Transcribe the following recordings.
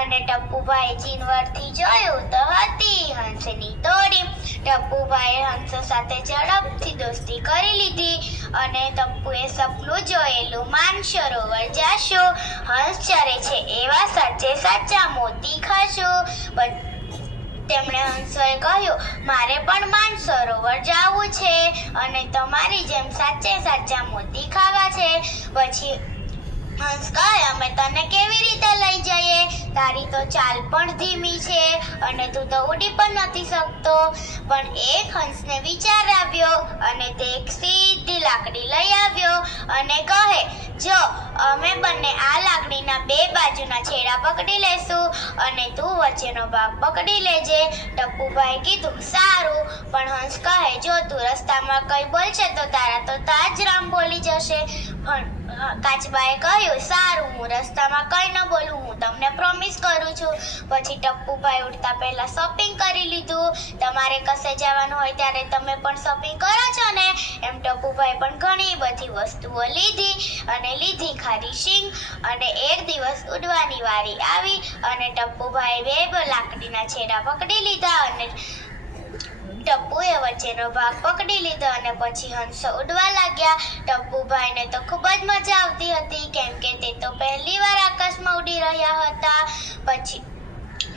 અને ટપ્પુભાઈ ઝીણવટથી જોયું તો હતી હંસની ટોળી. ટપ્પુભાઈએ હંસો સાથે ઝડપથી દોસ્તી કરી લીધી અને ટપ્પુએ સપનું જોયેલું માનસરોવર જાશું. હંસ ચરે છે એવા સાચે સાચા મોતી ખાશું. તેમણે હંસોએ કહ્યું, મારે પણ માનસરોવર જવું છે અને તમારી જેમ સાચે સાચા મોતી ખાવા છે. પછી હંસ કહે, અમે તને કેવી રીતે લઈ જઈએ? તારી તો ચાલ પણ ધીમી છે અને તું તો ઉડી પણ નથી શકતો. પણ એક હંસને વિચાર આવ્યો અને તે એક સીધી લાકડી લઈ આવ્યો અને કહે, જો અમે બંને આ લાકડીના બે બાજુના છેડા પકડી લેશું અને તું વચ્ચેનો ભાગ પકડી લેજે. ટપ્પુભાઈ કીધું, સારું. પણ હંસ કહે, જો તું રસ્તામાં કઈ બોલશે તો તારા તો તાજ રામ બોલી જશે. પણ કાચબાએ કહ્યું, સારું, હું રસ્તામાં કઈ ન બોલું, હું તમને પ્રોમિસ કરું છું. પછી ટપ્પુભાઈ ઉઠતા પહેલા શોપિંગ કરી લીધું. તમારે કશે જવાનું હોય ત્યારે તમે પણ શોપિંગ કરો છો ને, એમ ટપ્પુભાઈ પણ ઘણી બધી વસ્તુઓ લીધી અને લીધી ખારી શીંગ. અને એક દિવસ ઉડવાની વારી આવી અને ટપ્પુભાઈ બે લાકડીના છેડા પકડી લીધા અને ટપ્પુએ વચ્ચેનો ભાગ પકડી લીધો અને પછી હંસો ઉડવા લાગ્યા. ટપ્પુભાઈને તો ખૂબ જ મજા આવતી હતી કેમ કે તે તો પહેલી વાર આકાશમાં ઉડી રહ્યા હતા. પછી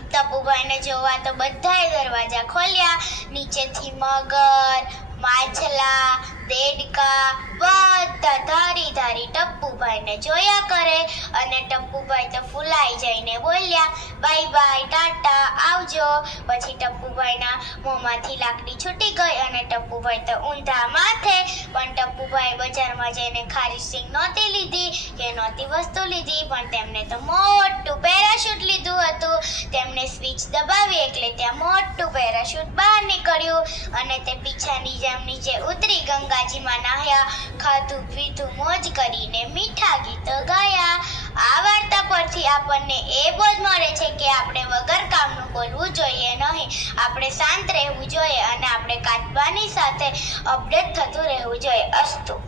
ટપ્પુભાઈને જોવા તો બધાએ દરવાજા ખોલ્યા. નીચેથી મગર, માછલા, દેડકા બધા ધારી ધારી ટપ્પુભાઈને જોયા કરે અને ટપ્પુભાઈ તો ફૂલાઈ જઈને બોલ્યા, બાય બાય, ટાટા, આવજો. પછી ટપ્પુભાઈના મોંમાંથી લાકડી છૂટી ગઈ અને ટપ્પુભાઈ તો ઊંધા માથે. પણ ટપ્પુભાઈ બજારમાં જઈને ખારી શીંગ નહોતી લીધી કે નહોતી વસ્તુ લીધી, પણ તેમને તો મોટું પેરાશૂટ લીધું હતું. તેમને સ્વિચ દબાવી એટલે ત્યાં મોટું પેરાશૂટ બહાર નીકળ્યું અને તે પીછાની જેમ નીચે ઉતરી ગંગાજીમાં નાહ્યા. ખાધું પીધું મોજ કરીને મીઠા ગીતો ગાયા. આ વાર્તા પરથી આપણને એ બોધ મળે છે કે આપણે વગર કામનું બોલવું જોઈએ નહીં. આપણે શાંત રહેવું જોઈએ અને આપણે કાચબાની સાથે અપડેટ થતું રહેવું જોઈએ. અસ્તુ.